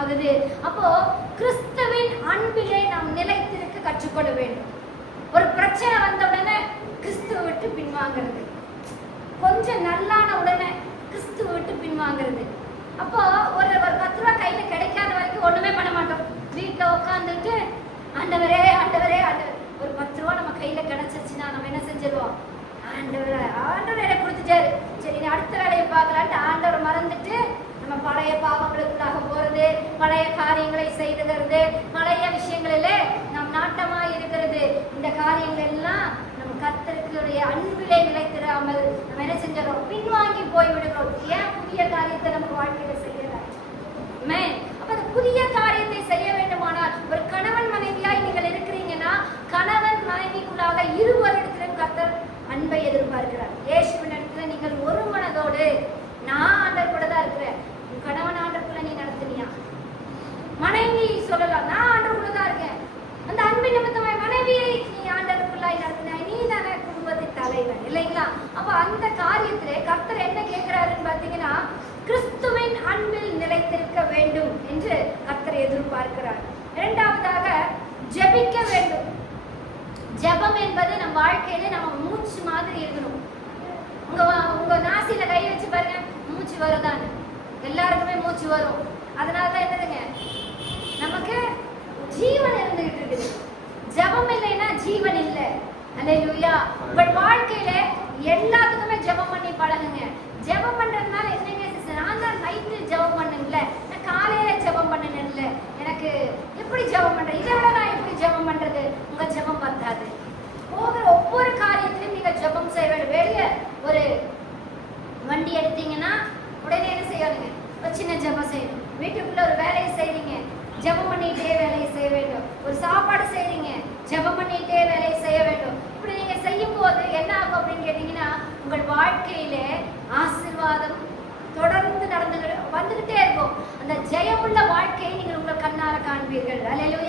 ஆகுது. அப்போ கிறிஸ்துவின் அன்பிலே நாம் நிலைத்திருக்க கற்றுக்கொள்ள வேண்டும். ஒரு பிரச்சனை வந்த உடனே கிறிஸ்துவை விட்டு பின்வாங்கிறது, கொஞ்சம் நல்லான உடனே கிறிஸ்துவை விட்டு பின்வாங்கிறது. அப்போ ஒரு 10 ரூபா கையில கிடைக்காத வரைக்கும் ஒண்ணுமே பண்ண மாட்டோம். வீட்டுல உட்காந்துட்டு ஆண்டவரே ஆண்டவரே ஆண்டவர், ஒரு 10 ரூபா நம்ம கையில கிடைச்சிருச்சுன்னா நம்ம என்ன செஞ்சிருவோம்? ஆண்டவர் ஆண்டவர் எனக்கு கொடுத்துட்டாரு, சரி அடுத்த வேலையை பார்க்கலான்ட்டு ஆண்டவர் மறந்துட்டு நம்ம பழைய பாவங்களுக்குள்ளாக போறது, பழைய காரியங்களை செய்துகிறது, பழைய விஷயங்களிலே நம் நாட்டமா இருக்கிறது. இந்த காரியங்கள் எல்லாம் நம்ம கர்த்தருடைய அன்பிலே நிலைத்திராமல் நம்ம என்ன செஞ்சிடறோம்? பின்வாங்கி போய்விடுகிறோம். ஏன் புதிய காரியத்தை நம்ம வாழ்க்கையில செய்யல? அப்ப அந்த புதிய காரியத்தை செய்ய வேண்டுமானால் ஒரு கணவன் மனைவியாய் நீங்கள் இருக்கிறீங்கன்னா கணவன் மனைவிக்குள்ளாக இருவரிடத்திலும் கர்த்தர் அன்பை எதிர்பார்க்கிறார். இயேசுவின் இடத்துல நீங்கள் ஒரு மனதோடு, நான் ஆண்டவர் கூட தான் இருக்கிறேன், உன் கணவன் ஆண்டவருக்குள்ள நீ நடத்தினியா? மனைவி சொல்லலாம், நான் ஆண்டவருக்குள்ள தான் இருக்கேன், அந்த அன்பின் நிமித்தமாய் மனைவியை நீ ஆண்டவருக்குள்ளாய் நடத்தினாய், நீ தானே குடும்பத்தின் தலைவன் இல்லைங்களா? அப்ப அந்த காரியத்திலே கர்த்தர் என்ன கேட்கிறாருன்னு பார்த்தீங்கன்னா, கிறிஸ்துவின் அன்பில் நிலைத்திருக்க வேண்டும் என்று கர்த்தர் எதிர்பார்க்கிறார். இரண்டாவதாக ஜெபிக்க வேண்டும். ஜெபம் என்பது நம் வாழ்க்கையில நம்ம மூச்சு மாதிரி இருக்கணும். உங்க நாசில கை வச்சு பாருங்க, மூச்சு வருதான்னு. எல்லாருக்குமே மூச்சு வரும். அதனாலதான் என்னதுங்க, நமக்கு ஜீவன் இருந்துகிட்டு இருக்குது. ஜெபம் இல்லைன்னா ஜீவன் இல்லை. அல்லேலூயா. உங்கள் வாழ்க்கையில எல்லாத்துக்குமே ஜெபம் பண்ணி பழகுங்க. ஜெபம் பண்றதுனால என்னங்க, நான் தான் நைட்டு ஜெபம் பண்ணுங்கல்ல, நான் காலையில ஜெபம் பண்ணணும்ல, எனக்கு எப்படி ஜெபம் பண்றேன், இதை விட நான் எப்படி ஜெபம் பண்றது? உங்க ஜெபம் பத்தாது. போகிற ஒவ்வொரு காரியத்திலும் நீங்க ஜெபம் செய்ய வேண்டும். வெளியே ஒரு வண்டி எடுத்தீங்கன்னா உடனே என்ன செய்யணுங்க? ஒரு சின்ன ஜெபம் செய்யணும். வீட்டுக்குள்ள ஒரு வேலையை செய்றீங்க, ஜெபம் பண்ணிட்டே வேலையை செய்ய வேண்டும். ஒரு சாப்பாடு செய்றீங்க, ஜெபம் பண்ணிட்டே வேலையை செய்ய வேண்டும். இப்படி நீங்க செய்யும் போது என்ன ஆகும் அப்படின்னு கேட்டீங்கன்னா, உங்கள் வாழ்க்கையில ஆசீர்வாதம் தொடர்ந்து வந்துகிட்டே இருக்கும். அந்த ஜெயமுள்ள வாழ்க்கையை நீங்கள் உங்கள் கண்ணால காண்பீர்கள். அல்லேலூயா.